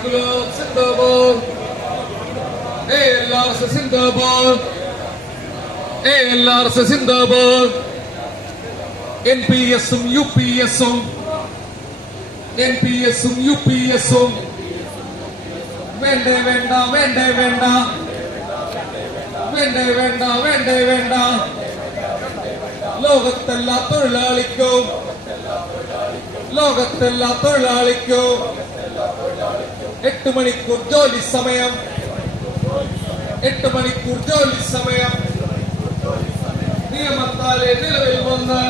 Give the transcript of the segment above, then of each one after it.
İnkılap zindabad. ALRS zindabad. ALRS zindabad. NPS'ും UPS'ും NPS'ും UPS'ും വേണ്ടേ വേണ്ട വേണ്ടേ വേണ്ട വേണ്ടേ വേണ്ട വേണ്ടേ വേണ്ട. ലോകത്തെല്ലാ തൊഴിലാളിക്കും ലോകത്തെല്ലാ തൊഴിലാളിക്കും 8 മണിക്കൂർ ജോലി സമയം 8 മണിക്കൂർ ജോലി സമയം നിയമത്താലെ നിലവിൽ വന്ന്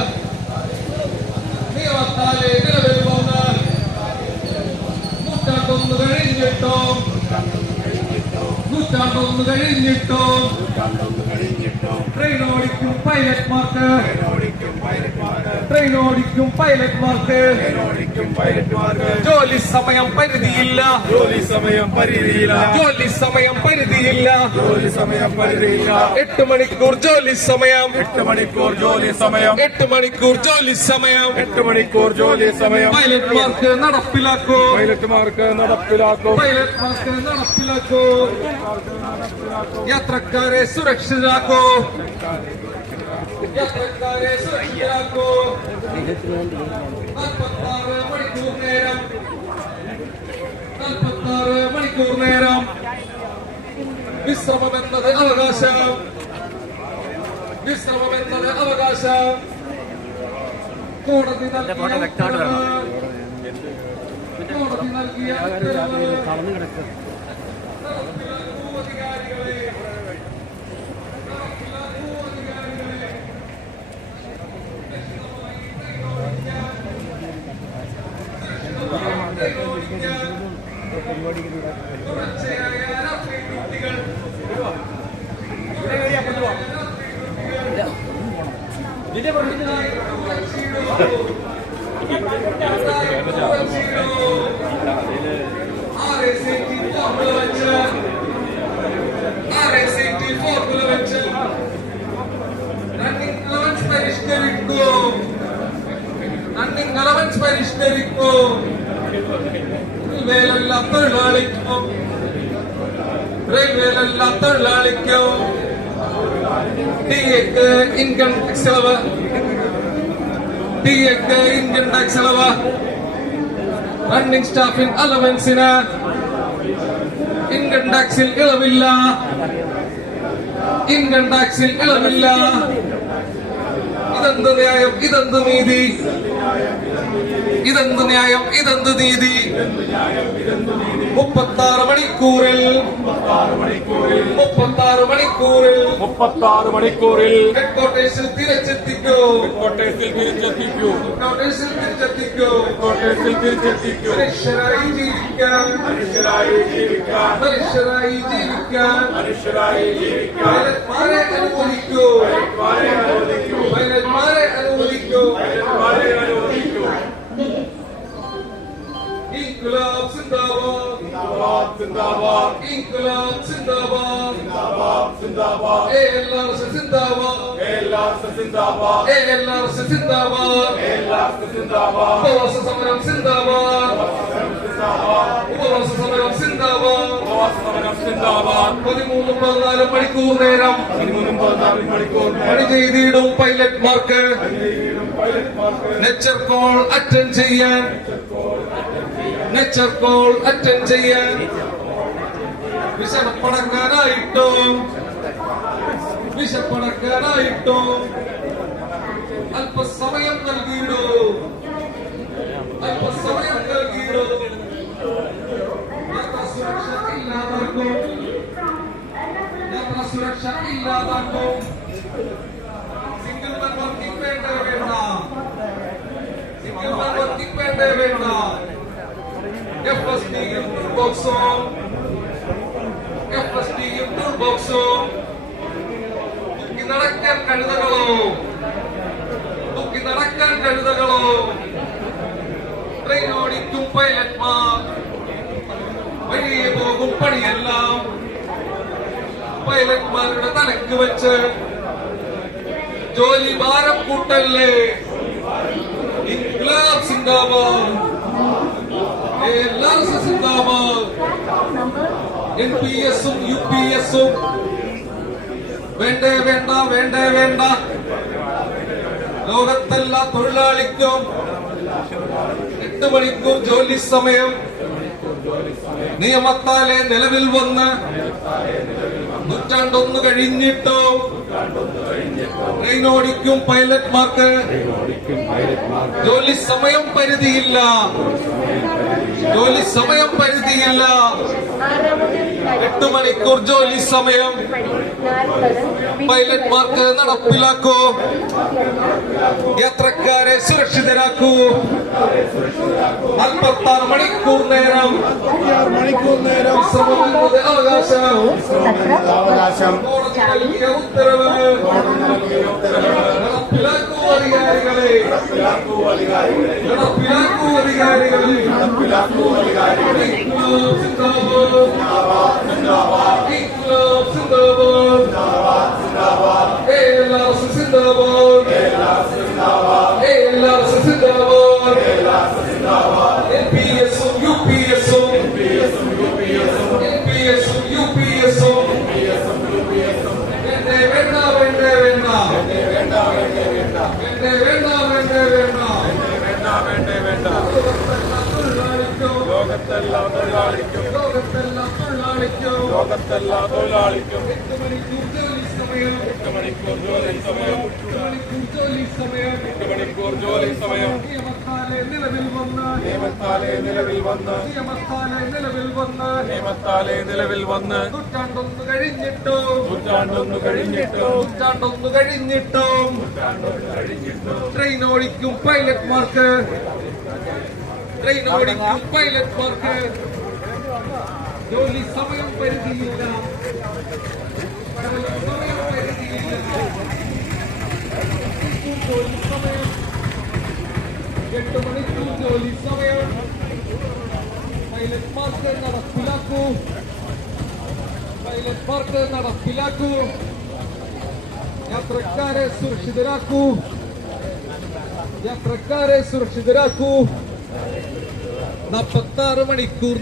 നൂറ്റാണ്ടൊന്ന് കഴിഞ്ഞിട്ടോ ട്രെയിൻ ഓടിക്കും പൈലറ്റ്മാർക്ക് ജോലി സമയം പരിധിയില്ല 8 മണിക്കൂർ ജോലി സമയം 8 മണിക്കൂർ ജോലി സമയം പൈലറ്റ്മാർക്ക് നടപ്പിലാക്കൂ യാത്രക്കാരെ സുരക്ഷിതരാക്കൂ 46 മണിക്കൂർ നേരം വിശ്രമമെന്നത് അവകാശം കോടതി നൽകിയ പരിഷ്കരിക്കും റെയിൽവേയിലെല്ലാ തൊഴിലാളിക്കും ടിഎക്ക് ഇൻകം ടാക്സ് ഇളവ് റണ്ണിംഗ് സ്റ്റാഫിന് അലവൻസിന് ഇൻകം ടാക്സിൽ ഇളവില്ല ഇതെന്ത് ന്യായം ഇതെന്ത് നീതി 36 മണിക്കൂറിൽ ഹെഡ്ക്വാർട്ടേഴ്സിൽ തിരിച്ചെത്തിക്കൂ മനുഷ്യരായി ജീവിക്കാൻ പൈലറ്റ്മാരെ അനുവദിക്കൂ İnkılap zindabad. İnkılap zindabad. ALRS zindabad. ഉപവാസ സമരം zindabad. 13-14 മണിക്കൂർ നേരം പണി ചെയ്തിടും പൈലറ്റ്മാർക്ക് നെച്ചർ കോൾ അറ്റൻഡ് ചെയ്യാൻ വിശപ്പടക്കാനായിട്ടോ അല്പസമയം നൽകിയിടോ യാത്രാ സുരക്ഷ ഇല്ലാതാക്കും സിംഗിൾ മാൻ വർക്കിംഗ് വേണ്ട FSDയും ടൂൾബോക്സും തൂക്കി നടക്കാൻ കഴുതകളോ ട്രെയിൻ ഓടിക്കും പൈലറ്റ്മാർ വഴിയെ പോകും പണിയെല്ലാം പൈലറ്റ്മാരുടെ തലക്ക് വെച്ച് ജോലി ഭാരം കൂട്ടല്ലേ. ഇൻക്ലാബ് സിന്ദാബാദ്, ALRS സിന്ദാബാദ്. NPS-ഉം UPS-ഉം വേണ്ടേ വേണ്ട വേണ്ടേ വേണ്ട. ലോകത്തെല്ലാ തൊഴിലാളിക്കും 8 മണിക്കൂർ ജോലി സമയം നിയമത്താലെ നിലവിൽ വന്ന് നൂറ്റാണ്ടൊന്ന് കഴിഞ്ഞിട്ടോ ട്രെയിൻ ഓടിക്കും പൈലറ്റ്മാർക്ക് ജോലി സമയം പരിധിയില്ല. ജോലി സമയം പരിധിയില്ല. 8 മണിക്കൂർ ജോലി സമയം പൈലറ്റ്മാർക്ക് നടപ്പിലാക്കൂ. യാത്രക്കാരെ സുരക്ഷിതരാക്കൂ. 46 മണിക്കൂർ നേരം വിശ്രമം എന്നത് അവകാശം. കോടതി നൽകിയ ഉത്തരവ് നടപ്പിലാക്കൂ അധികാരികളെ. നടപ്പിലാക്കൂ അധികാരികളെ. ഇൻക്ലാബ് സിന്ദാബാദ്. ALRC സിന്ദാബാദ്. ALRC സിന്ദാബാദ്. NPS-ഉം UPS-ഉം NPS-ഉം UPS-ഉം വേണ്ടേ വേണ്ട വേണ്ടേ വേണ്ട വേണ്ടേ വേണ്ട വേണ്ടേ വേണ്ട. ലോകത്തെല്ലാ തൊഴിലാളിക്കും 8 മണിക്കൂർ ജോലി സമയം 8 മണിക്കൂർ ജോലി സമയം നിയമത്താലെ നിലവിൽ വന്ന് നൂറ്റാണ്ടൊന്ന് കഴിഞ്ഞിട്ടും ട്രെയിൻ ഓടിക്കും പൈലറ്റ്മാർക്ക് ജോലി സമയം പരിധിയില്ല. ജോലി സമയം 8 മണിക്കൂർ ജോലി സമയം പൈലറ്റ്മാർക്ക് നടപ്പിലാക്കൂ. യാത്രക്കാരെ സുരക്ഷിതരാക്കൂ. 46 മണിക്കൂർ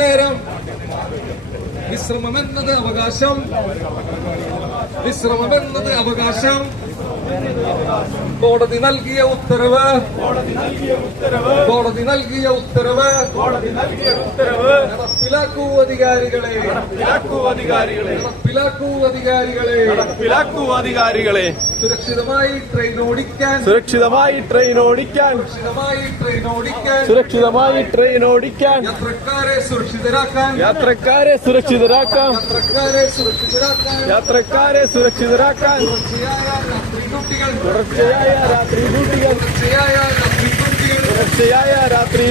നേരം വിശ്രമമെന്നത് അവകാശം. കോടതി നൽകിയ ഉത്തരവ് നടപ്പിലാക്കൂ അധികാരികളെ. സുരക്ഷിതമായി ട്രെയിൻ ഓടിക്കാൻ യാത്രക്കാരെ സുരക്ഷിതരാക്കാൻ തുടർച്ചയായ രാത്രി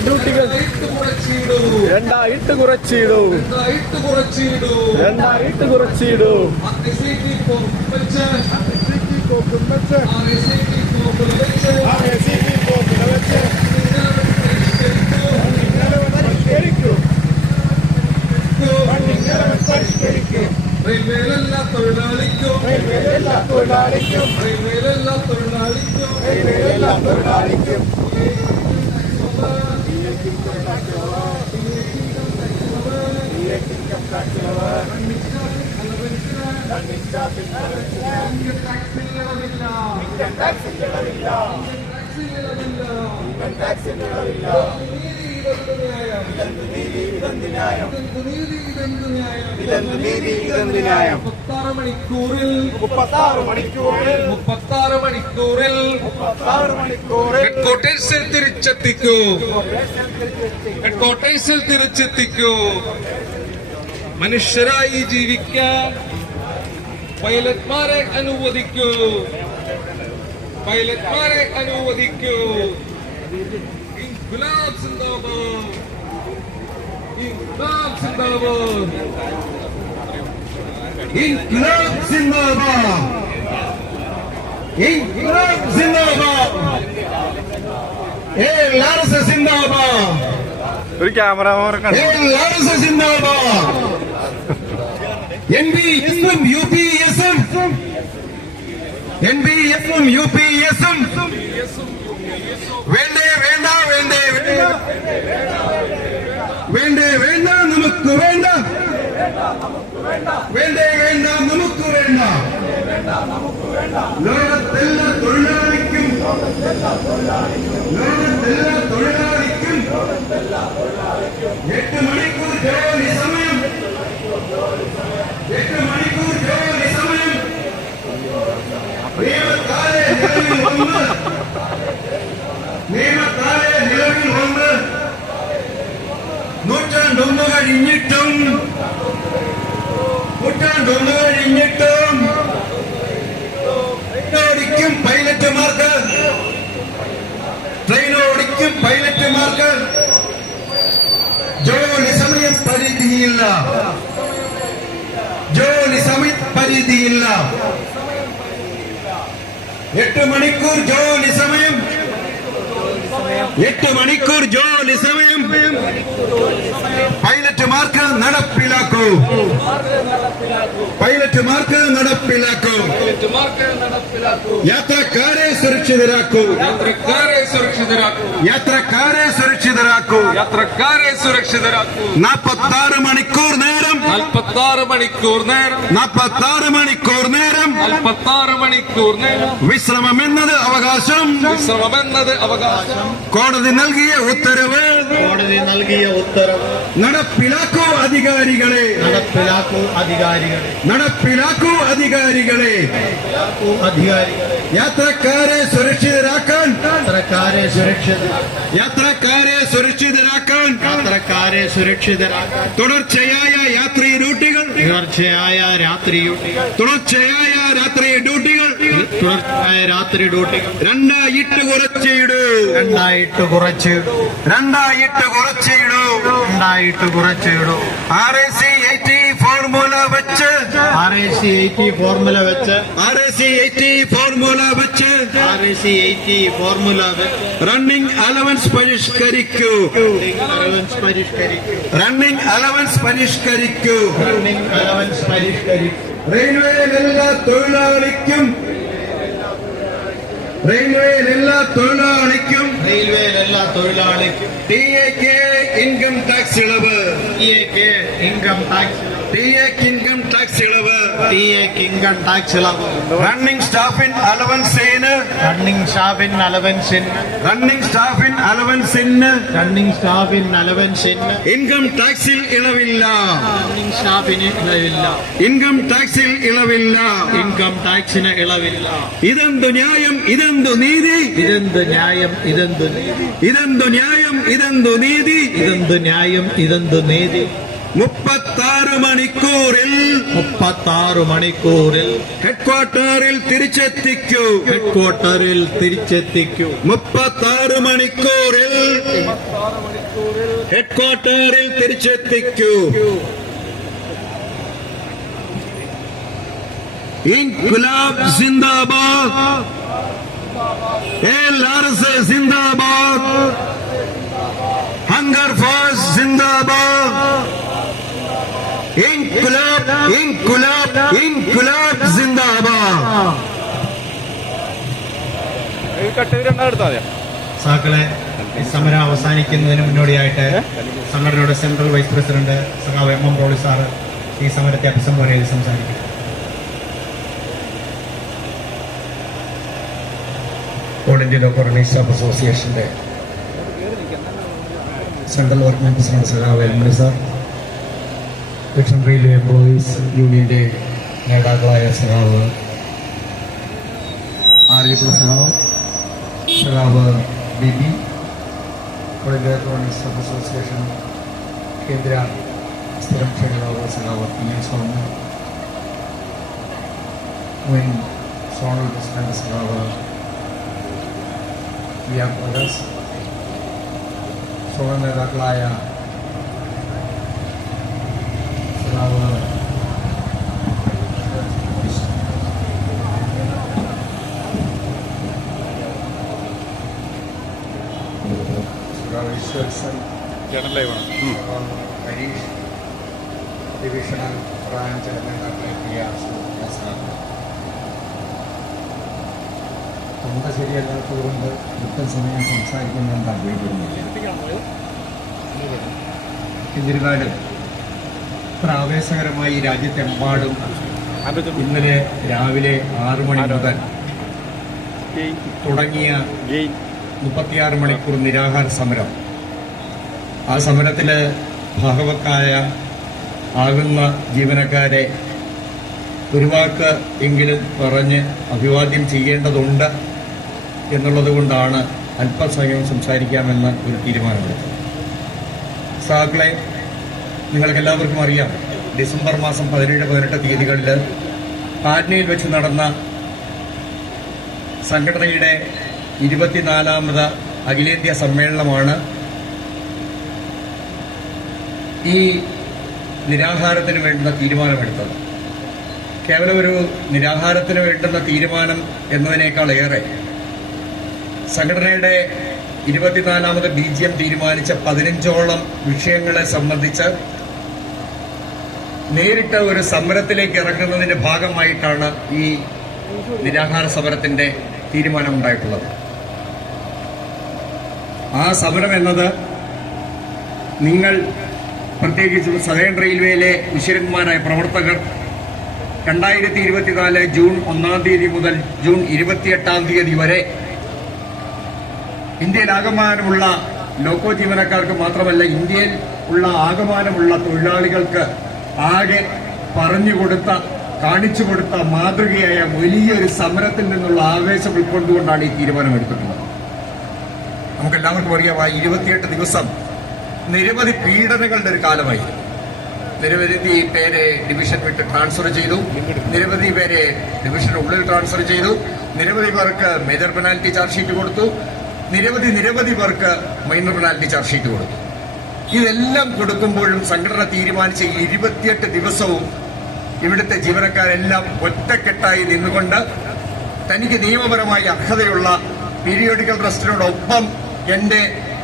ഡ്യൂട്ടികൾ 2 കുറച്ചിടൂ. റെയിൽവേയിലെല്ലാ തൊഴിലാളിക്കും ഇതെന്ത് നീതി, ഇതെന്ത് ന്യായം? 36 മണിക്കൂറിൽ ഹെഡ്ക്വാർട്ടേഴ്സിൽ തിരിച്ചെത്തിക്കൂ. മനുഷ്യരായി ജീവിക്കാൻ പൈലറ്റ്മാരെ അനുവദിക്കൂ. ഇൻക്ലാബ് സിന്ദാബാദ്. ഒരു ക്യാമറ NPS-ഉം UPS-ഉം വേണ്ടേ വേണ്ട വേണ്ടേ വേണ്ടേ വേണ്ട നമുക്ക് വേണ്ട. ലോകത്തെല്ലാ തൊഴിലാളിക്കും 8 മണിക്കൂർ ജോലി സമയം. 8 മണിക്കൂർ ജോലി സമയം. നിയമത്താലെ നിലവിൽ വന്ന് 101 കഴിഞ്ഞിട്ടും ട്രെയിൻ ഓടിക്കും പൈലറ്റുമാർക്ക് ജോലി സമയം പരിധിയില്ല. 8 മണിക്കൂർ ജോലി സമയം. 8 മണിക്കൂർ ജോലി സമയം പൈലറ്റുമാർക്ക് നടപ്പിലാക്കൂ. യാത്രക്കാരെ സുരക്ഷിതരാക്കൂ. 46 മണിക്കൂർ നേരം 46 മണിക്കൂർ നേരം വിശ്രമമെന്നത് അവകാശം. കോടതി നൽകിയ ഉത്തരവ് നടപ്പിലാക്കൂ അധികാരികളെ. യാത്രക്കാരെ സുരക്ഷിതരാക്കാൻ തുടർച്ചയായ രാത്രി ഡ്യൂട്ടികൾ രണ്ടായിട്ട് കുറച്ചിടൂ. RAC 80 ഫോർമുല വെച്ച് റണ്ണിംഗ് അലവൻസ് പരിഷ്കരിക്കൂ. റെയിൽവേയിലെല്ലാ തൊഴിലാളിക്കും TAK ഇൻകം ടാക്സ് ഇളവ്. റണ്ണിംഗ് സ്റ്റാഫിൻ അലവൻസിന് ഇൻകം ടാക്സിൽ ഇളവില്ല. ഇതെന്തു ന്യായം, ഇതെന്തു നീതി. 36 മണിക്കൂറിൽ ഹെഡ്ക്വാർട്ടറിൽ തിരിച്ചെത്തിക്കൂ. 36 മണിക്കൂറിൽ ഹെഡ്ക്വാർട്ടറിൽ തിരിച്ചെത്തിക്കൂ. ഇൻക്ലാബ് സിന്ദാബാദ്. LRC സിന്ദാബാദ്. ഹങ്കർ ഫോഴ്സ് സിന്ദാബാദ്. ഇൻക്ലാബ് സിന്ദാബാദ്. സഹാക്കളെ, ഈ സമരം അവസാനിക്കുന്നതിന് മുന്നോടിയായിട്ട് സംഘടനയുടെ സെൻട്രൽ വൈസ് പ്രസിഡന്റ് സഖാവ് MM റോളി സാറ് ഈ സമരത്തെ അഭിസംബോധന ചെയ്ത് സംസാരിക്കും. All India local running staff അസോസിയേഷന്റെ സെൻട്രൽ വർക്കിംഗ് പ്രസിഡന്റ് സഖാവ് എൽമണി സാർ, ദക്ഷിണ റെയിൽവേ എംപ്ലോയീസ് യൂണിയന്റെ നേതാക്കളായ സഖാവ് ആര്യപ്പുള്ള സഖാവ് BB, all India local running staff association കേന്ദ്ര സ്ഥിരം ക്ഷണിതാവ് സഖാവ് PN സ്വാമി, മുൻ സോണൽ പ്രസിഡന്റ് സഖാവ് ബ്രദേഴ്സ്, സോണൽ നേതാക്കളായ സഖാവ് ഹരീഷ്, ഡിവിഷണൽ ബ്രാഞ്ച് നേതാക്കളെ തൊണ്ട ശരിയല്ലാത്തതുകൊണ്ട് കൃത്യസമയം സംസാരിക്കാൻ ഞാൻ താല്പര്യപ്പെടുന്നില്ല. എന്നിരുന്നാലും ഇത്ര ആവേശകരമായി രാജ്യത്തെമ്പാടും ഇന്നലെ രാവിലെ 6 മണി മുതൽ തുടങ്ങിയ 36 മണിക്കൂർ നിരാഹാര സമരം, ആ സമരത്തിൽ ഭാഗവക്കായ ആകുന്ന ജീവനക്കാരെ ഒരു വാക്ക് എങ്കിലും പറഞ്ഞ് അഭിവാദ്യം ചെയ്യേണ്ടതുണ്ട് എന്നുള്ളത് കൊണ്ടാണ് അല്പസമയം സംസാരിക്കാമെന്ന് ഒരു തീരുമാനമെടുത്തത്. സഹാക്കളെ, നിങ്ങൾക്കെല്ലാവർക്കും അറിയാം, ഡിസംബർ മാസം 17-18 തീയതികളിൽ പാറ്റ്നയിൽ വെച്ച് നടന്ന സംഘടനയുടെ 24ാമത് അഖിലേന്ത്യാ സമ്മേളനമാണ് ഈ നിരാഹാരത്തിന് വേണ്ടുന്ന തീരുമാനമെടുത്തത്. കേവലം ഒരു നിരാഹാരത്തിന് വേണ്ടുന്ന തീരുമാനം എന്നതിനേക്കാളേറെ സംഘടനയുടെ 24ാമത് BGM തീരുമാനിച്ച 15ഓളം വിഷയങ്ങളെ സംബന്ധിച്ച് നേരിട്ട് ഒരു സമരത്തിലേക്ക് ഇറങ്ങുന്നതിന്റെ ഭാഗമായിട്ടാണ് ഈ നിരാഹാര സമരത്തിന്റെ തീരുമാനമുണ്ടായിട്ടുള്ളത്. ആ സമരം എന്നത് നിങ്ങൾ, പ്രത്യേകിച്ച് സദേൺ റെയിൽവേയിലെ വിശ്വരന്മാരായ പ്രവർത്തകർ 2024 ജൂൺ 1 തീയതി മുതൽ ജൂൺ 28 തീയതി വരെ ഇന്ത്യയിൽ ആകമാനമുള്ള ലോക്കോ ജീവനക്കാർക്ക് മാത്രമല്ല, ഇന്ത്യയിൽ ഉള്ള ആകമാനമുള്ള തൊഴിലാളികൾക്ക് ആകെ പറഞ്ഞുകൊടുത്ത, കാണിച്ചു കൊടുത്ത മാതൃകയായ വലിയൊരു സമരത്തിൽ നിന്നുള്ള ആവേശം ഉൾക്കൊണ്ടുകൊണ്ടാണ് ഈ തീരുമാനമെടുത്തിട്ടുള്ളത്. നമുക്കെല്ലാവർക്കും അറിയാം, 28 ദിവസം നിരവധി പീഡനങ്ങളുടെ ഒരു കാലമായി. നിരവധി പേരെ ഡിവിഷൻ വിട്ട് ട്രാൻസ്ഫർ ചെയ്തു, നിരവധി പേരെ ഡിവിഷനുള്ളിൽ ട്രാൻസ്ഫർ ചെയ്തു, നിരവധി പേർക്ക് മേജർ പെനാൽറ്റി ചാർജ് ഷീറ്റ് കൊടുത്തു, നിരവധി പേർക്ക് മൈനർ പെനാൽറ്റി ചാർജ് ഷീറ്റ് കൊടുത്തു. ഇതെല്ലാം കൊടുക്കുമ്പോഴും സംഘടന തീരുമാനിച്ച 28 ദിവസവും ഇവിടുത്തെ ജീവനക്കാരെല്ലാം ഒറ്റക്കെട്ടായി നിന്നുകൊണ്ട് തനിക്ക് നിയമപരമായി അർഹതയുള്ള പീരിയോഡിക്കൽ റെസ്റ്റിനോടൊപ്പം എന്റെ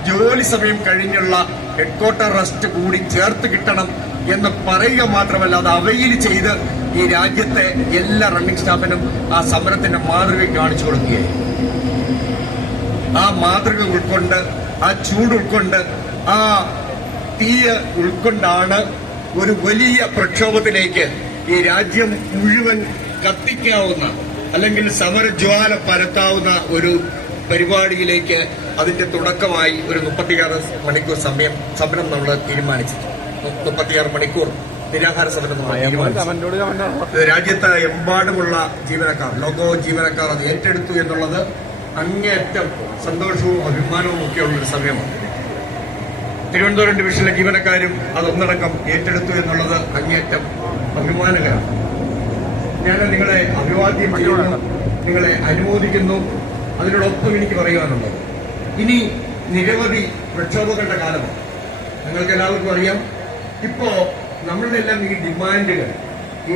ജോലി സമയം കഴിഞ്ഞുള്ള ഹെഡ്ക്വാർട്ടർ റെസ്റ്റ് കൂടി ചേർത്ത് കിട്ടണം എന്ന് പറയുക മാത്രമല്ല, അത് അവയിൽ ചെയ്ത് ഈ രാജ്യത്തെ എല്ലാ റണ്ണിംഗ് സ്റ്റാഫിനും ആ സമരത്തിന്റെ മാതൃക കാണിച്ചു കൊടുക്കുകയായി. ആ മാതൃക ഉൾക്കൊണ്ട്, ആ ചൂട് ഉൾക്കൊണ്ട്, ആ തീയ ഉൾക്കൊണ്ടാണ് ഒരു വലിയ പ്രക്ഷോഭത്തിലേക്ക് ഈ രാജ്യം മുഴുവൻ കത്തിക്കാവുന്ന, അല്ലെങ്കിൽ സമരജ്വാല പരത്താവുന്ന ഒരു പരിപാടിയിലേക്ക് അതിന്റെ തുടക്കമായി ഒരു 36 മണിക്കൂർ സമരം നമ്മൾ തീരുമാനിച്ചു. 36 മണിക്കൂർ നിരാഹാര സമരം നമ്മൾ തീരുമാനിച്ചു. രാജ്യത്ത് എമ്പാടുമുള്ള ജീവനക്കാർ, ലോകോ ജീവനക്കാർ അത് ഏറ്റെടുത്തു എന്നുള്ളത് അങ്ങേയറ്റം സന്തോഷവും അഭിമാനവും ഒക്കെയുള്ളൊരു സമയമാണ്. തിരുവനന്തപുരം ഡിവിഷനിലെ ജീവനക്കാരും അതൊന്നടക്കം ഏറ്റെടുത്തു എന്നുള്ളത് അങ്ങേയറ്റം അഭിമാനകരമാണ്. ഞാൻ നിങ്ങളെ അഭിവാദ്യം ചെയ്യുന്നു, നിങ്ങളെ അനുമോദിക്കുന്നു. അതിനോടൊപ്പം എനിക്ക് പറയുവാനുള്ളത്, ഇനി നിരവധി പ്രക്ഷോഭങ്ങളുടെ കാലമാണ്. നിങ്ങൾക്ക് എല്ലാവർക്കും അറിയാം, ഇപ്പോ നമ്മളുടെ എല്ലാം ഈ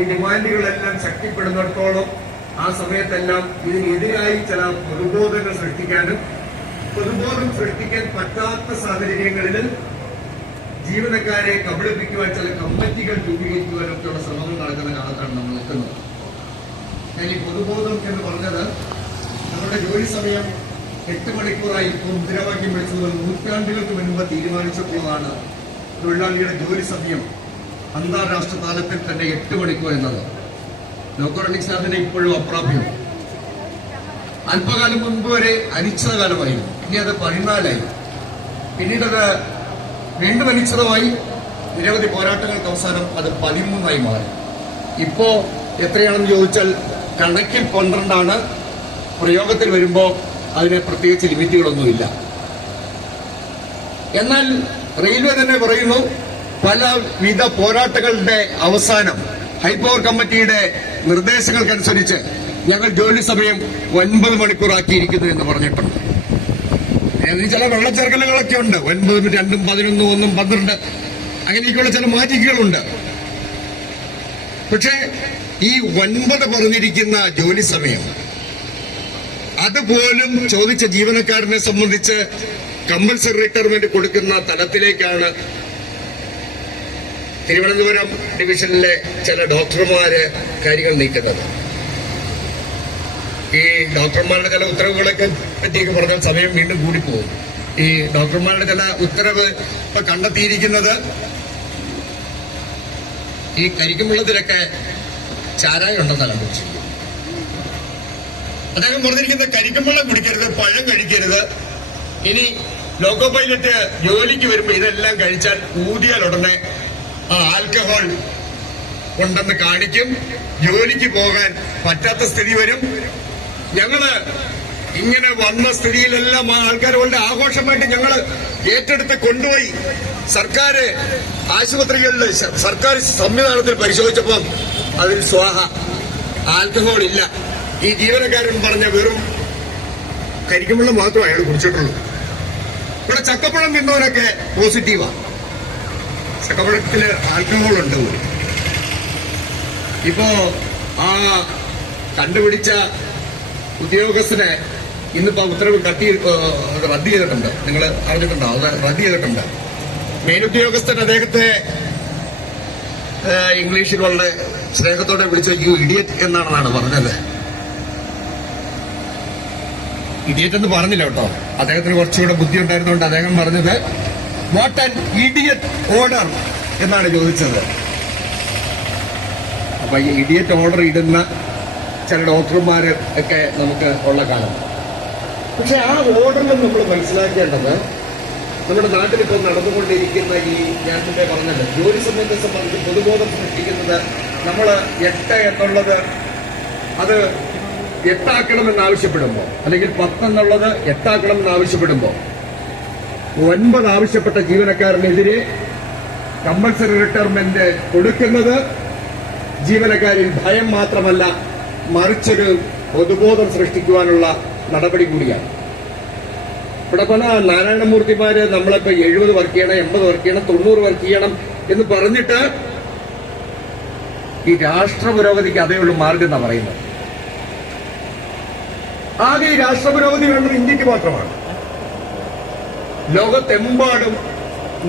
ഡിമാൻഡുകളെല്ലാം ശക്തിപ്പെടുന്നിടത്തോളം ആ സമയത്തെല്ലാം ഇതിനെതിരായി ചില പൊതുബോധങ്ങൾ സൃഷ്ടിക്കാനും, പൊതുബോധം സൃഷ്ടിക്കാൻ പറ്റാത്ത സാഹചര്യങ്ങളിൽ ജീവനക്കാരെ കബളിപ്പിക്കുവാൻ ചില കമ്മിറ്റികൾ രൂപീകരിക്കുവാനും ഒക്കെയുള്ള ശ്രമങ്ങൾ നടക്കുന്ന കാലത്താണ് നമ്മൾ നിൽക്കുന്നത്. ഞാൻ ഈ പൊതുബോധം എന്ന് പറഞ്ഞത്, നമ്മുടെ ജോലി സമയം 8 മണിക്കൂറായി ഇപ്പോൾ മുദ്രാവാക്യം വിളിച്ചത് നൂറ്റാണ്ടുകൾക്ക് മുൻപ് തീരുമാനിച്ചിട്ടുള്ളതാണ്. തൊഴിലാളികളുടെ ജോലി സമയം അന്താരാഷ്ട്ര തലത്തിൽ തന്നെ 8 മണിക്കൂർ എന്നത് ലോക്കോ റണ്ണിംഗ് സ്റ്റാഫിന് ഇപ്പോഴും അപ്രാപ്യം. അല്പകാലം മുൻപ് വരെ അനിശ്ചിതകാലമായിരുന്നു, ഇനി അത് 14ആയി, പിന്നീടത് വീണ്ടും അനിശ്ചിതമായി. നിരവധി പോരാട്ടങ്ങൾക്ക് അവസാനം അത് 13ആയി മാറി. ഇപ്പോ എത്രയാണെന്ന് ചോദിച്ചാൽ കണക്കിൽ 12ആണ്. പ്രയോഗത്തിൽ വരുമ്പോൾ അതിന് പ്രത്യേകിച്ച് ലിമിറ്റുകളൊന്നുമില്ല. എന്നാൽ റെയിൽവേ തന്നെ പറയുന്നു, പലവിധ പോരാട്ടങ്ങളുടെ അവസാനം ഹൈപ്പവർ കമ്മിറ്റിയുടെ നിർദ്ദേശങ്ങൾക്കനുസരിച്ച് ഞങ്ങൾ ജോലി സമയം 9 മണിക്കൂറാക്കിയിരിക്കുന്നു എന്ന് പറഞ്ഞിട്ടുണ്ട്. അതിന് ചില വെള്ളച്ചേർക്കലുകളൊക്കെ ഉണ്ട്. 9, 2, 11, 1, 12 അങ്ങനെയൊക്കെയുള്ള ചില മാജിക്കുകളുണ്ട്. പക്ഷേ ഈ 9 പറഞ്ഞിരിക്കുന്ന ജോലി സമയം അതുപോലും ചോദിച്ച ജീവനക്കാരനെ സംബന്ധിച്ച് കമ്പൽസറി റിട്ടയർമെന്റ് കൊടുക്കുന്ന തലത്തിലേക്കാണ് തിരുവനന്തപുരം ഡിവിഷനിലെ ചില ഡോക്ടർമാര് കാര്യങ്ങൾ നീക്കുന്നത്. ഈ ഡോക്ടർമാരുടെ ചില ഉത്തരവുകളൊക്കെ പറ്റിയൊക്കെ പറഞ്ഞാൽ സമയം വീണ്ടും കൂടിപ്പോകും. ഈ ഡോക്ടർമാരുടെ ചില ഉത്തരവ് ഇപ്പൊ കണ്ടെത്തിയിരിക്കുന്നത് ഈ കരിക്കുമ്പള്ളത്തിലൊക്കെ ചാരായം ഉണ്ടെന്നാണ് കണ്ടുപിടിച്ചിരിക്കുന്നത്. അദ്ദേഹം പറഞ്ഞിരിക്കുന്നത് കരിക്കുമ്പള്ളം കുടിക്കരുത്, പഴം കഴിക്കരുത്. ഇനി ലോക്കോ പൈലറ്റ് ജോലിക്ക് വരുമ്പോ ഇതെല്ലാം കഴിച്ചാൽ ഊതിയാൽ ഉടനെ ആ ആൽക്കഹോൾ ഉണ്ടെന്ന് കാണിക്കും, ജോലിക്ക് പോകാൻ പറ്റാത്ത സ്ഥിതി വരും. ഞങ്ങള് ഇങ്ങനെ വന്ന സ്ഥിതിയിലെല്ലാം ആ ആൾക്കാർ വളരെ ആഘോഷമായിട്ട് ഞങ്ങൾ ഏറ്റെടുത്ത് കൊണ്ടുപോയി സർക്കാർ ആശുപത്രികളിൽ സർക്കാർ സംവിധാനത്തിൽ പരിശോധിച്ചപ്പം അതിൽ സ്വാഹ ആൽക്കഹോൾ ഇല്ല. ഈ ജീവനക്കാരൻ പറഞ്ഞ വെറും കരിക്കുമ്പള്ളം മാത്രമേ അയാൾ കുടിച്ചിട്ടുള്ളൂ. ഇവിടെ ചക്കപ്പഴം തിന്നവനൊക്കെ പോസിറ്റീവാ, ചക്കപ്പഴത്തില് ആൽക്കഹോൾ ഉണ്ട് പോലും. ഇപ്പോ ആ കണ്ടുപിടിച്ച ഉദ്യോഗസ്ഥനെ ഇന്നിപ്പോ ഉത്തരവ് റദ്ദ് ചെയ്തിട്ടുണ്ട്. നിങ്ങൾ അറിഞ്ഞിട്ടുണ്ടോ? അത് റദ്ദ് ചെയ്തിട്ടുണ്ട്. മേലുദ്യോഗസ്ഥൻ അദ്ദേഹത്തെ ഇംഗ്ലീഷിൽ വളരെ സ്നേഹത്തോടെ വിളിച്ച യു ഇഡിയറ്റ് എന്നാണെന്നാണ് പറഞ്ഞത്. ഇഡിയറ്റ് എന്ന് പറഞ്ഞില്ല കേട്ടോ, അദ്ദേഹത്തിന് കുറച്ചുകൂടെ ബുദ്ധി ഉണ്ടായിരുന്നുകൊണ്ട് അദ്ദേഹം പറഞ്ഞത് വാട്ട് ആൻ ഇഡിയറ്റ് ഓർഡർ എന്നാണ് ചോദിച്ചത്. അപ്പൊ ഈ ഇഡിയറ്റ് ഓർഡർ ഇടുന്ന ചില ഡോക്ടർമാര് ഒക്കെ നമുക്ക് ഉള്ള കാലം. പക്ഷെ ആ ഓർഡറിൽ നമ്മൾ മനസ്സിലാക്കേണ്ടത് നമ്മുടെ നാട്ടിലിപ്പോൾ നടന്നുകൊണ്ടിരിക്കുന്ന ഈ ഞാൻ മുമ്പേ പറഞ്ഞത് ജോലി സമയത്തെ സംബന്ധിച്ച് പൊതുബോധം സൃഷ്ടിക്കുന്നത് നമ്മൾ 8 എന്നുള്ളത് അത് 8 ആക്കണമെന്ന് ആവശ്യപ്പെടുമ്പോൾ, അല്ലെങ്കിൽ 10 എന്നുള്ളത് 8 ആക്കണമെന്ന് ആവശ്യപ്പെടുമ്പോൾ 9 ആവശ്യപ്പെട്ട ജീവനക്കാരനെതിരെ കമ്പൽസറി റിട്ടയർമെന്റ് കൊടുക്കുന്നത് ജീവനക്കാരിൽ ഭയം മാത്രമല്ല, മറിച്ചൊരു പൊതുബോധം സൃഷ്ടിക്കുവാനുള്ള നടപടി കൂടിയാണ്. ഇവിടെ പല നാരായണമൂർത്തിമാര് നമ്മളിപ്പോ 70 വർക്ക് ചെയ്യണം, 80 വർക്ക് ചെയ്യണം, 90 വർക്ക് ചെയ്യണം എന്ന് പറഞ്ഞിട്ട് ഈ രാഷ്ട്രപുരോഗതിക്ക് അതേ ഉള്ളൂ മാർഗം എന്നാ പറയുന്നത്. ആകെ ഈ രാഷ്ട്രപുരോഗതി വേണ്ടത് ഇന്ത്യക്ക് മാത്രമാണ്. ലോകത്തെമ്പാടും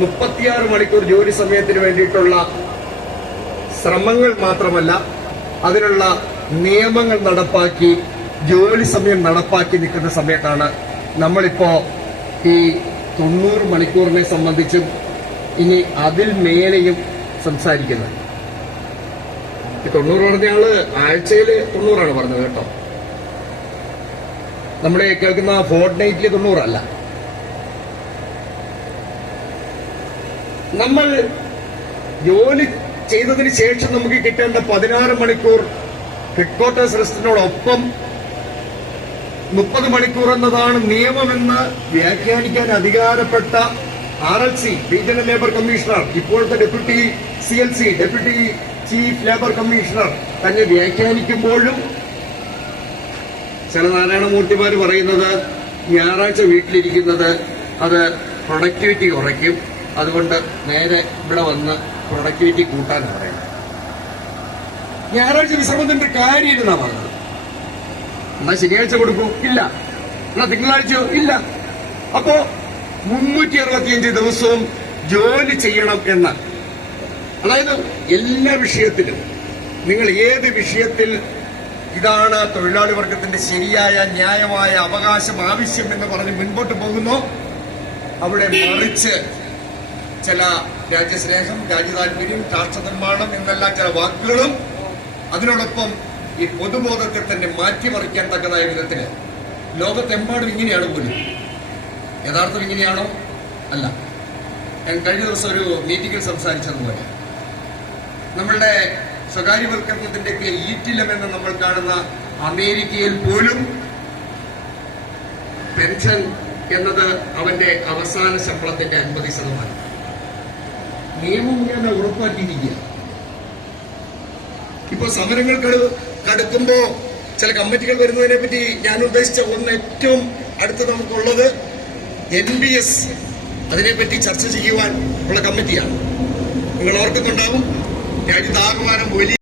36 മണിക്കൂർ ജോലി സമയത്തിന് വേണ്ടിയിട്ടുള്ള ശ്രമങ്ങൾ മാത്രമല്ല, അതിനുള്ള നിയമങ്ങൾ നടപ്പാക്കി ജോലി സമയം നടപ്പാക്കി നിൽക്കുന്ന സമയത്താണ് നമ്മളിപ്പോ ഈ 90 മണിക്കൂറിനെ സംബന്ധിച്ചും ഇനി അതിൽ മേലെയും സംസാരിക്കുന്നത്. ഈ 90 പറഞ്ഞയാള് ആഴ്ചയിൽ 90 പറഞ്ഞത് കേട്ടോ. നമ്മളെ കേൾക്കുന്ന ഫോർട്ട് നൈറ്റില് 90 അല്ല. നമ്മൾ ജോലി ചെയ്തതിന് ശേഷം നമുക്ക് കിട്ടേണ്ട 16 മണിക്കൂർ ഹെഡ്ക്വാർട്ടേഴ്സ് റെസ്റ്റിനോടൊപ്പം 30 മണിക്കൂർ എന്നതാണ് നിയമമെന്ന് വ്യാഖ്യാനിക്കാൻ അധികാരപ്പെട്ട RLC റീജിയണൽ ലേബർ കമ്മീഷണർ, ഇപ്പോഴത്തെ deputy CLC deputy chief labour commissioner തന്നെ വ്യാഖ്യാനിക്കുമ്പോഴും ചില നാരായണമൂർത്തിമാർ പറയുന്നത് ഞായറാഴ്ച വീട്ടിലിരിക്കുന്നത് അത് പ്രൊഡക്ടിവിറ്റി കുറയ്ക്കും, അതുകൊണ്ട് നേരെ ഇവിടെ വന്ന് പ്രൊഡക്ടിവിറ്റി കൂട്ടാൻ പറയുന്നത്. ഞായറാഴ്ച വിശ്രമത്തിന്റെ കാര്യമില്ലെന്നാ പറഞ്ഞത്. എന്നാ ശനിയാഴ്ച കൊടുക്കൂ? ഇല്ല. എന്നാ തിങ്കളാഴ്ചയോ? ഇല്ല. അപ്പോ 365 ദിവസവും ജോലി ചെയ്യണം എന്ന്, അതായത് എല്ലാ വിഷയത്തിലും നിങ്ങൾ ഏത് വിഷയത്തിൽ ഇതാണ് തൊഴിലാളി വർഗത്തിന്റെ ശരിയായ ന്യായമായ അവകാശം ആവശ്യം എന്ന് പറഞ്ഞ് മുൻപോട്ട് പോകുന്നു, അവിടെ മറിച്ച് ചില രാജ്യസ്നേഹം, രാജ്യതാല്പര്യം, രാഷ്ട്രനിർമ്മാണം എന്നെല്ലാം ചില വാക്കുകളും അതിനോടൊപ്പം ഈ പൊതുബോധത്തെ തന്നെ മാറ്റിമറിക്കാൻ തക്കതായ വിധത്തിന് ലോകത്തെമ്പാടും ഇങ്ങനെയാണ് പോലും. യഥാർത്ഥം ഇങ്ങനെയാണോ? അല്ല. ഞാൻ കഴിഞ്ഞ ദിവസം ഒരു മീറ്റിംഗിൽ സംസാരിച്ചതുപോലെ നമ്മളുടെ സ്വകാര്യവൽക്കരണത്തിന്റെയൊക്കെ ഈറ്റില്ലമെന്ന് നമ്മൾ കാണുന്ന അമേരിക്കയിൽ പോലും പെൻഷൻ എന്നത് അവന്റെ അവസാന ശമ്പളത്തിന്റെ 50%. നിയമം ഞാൻ ഉറപ്പാക്കിയിരിക്കുക. ഇപ്പൊ സമരങ്ങൾ കടുക്കുമ്പോ ചില കമ്മിറ്റികൾ വരുന്നതിനെ പറ്റി ഞാൻ ഉദ്ദേശിച്ച ഒന്ന് ഏറ്റവും അടുത്ത് നമുക്കുള്ളത് NBS, അതിനെപ്പറ്റി ചർച്ച ചെയ്യുവാൻ ഉള്ള കമ്മിറ്റിയാണ്. നിങ്ങൾ ഓർക്കുന്നുണ്ടാവും, രാജ്യത്താകമാനം വലിയ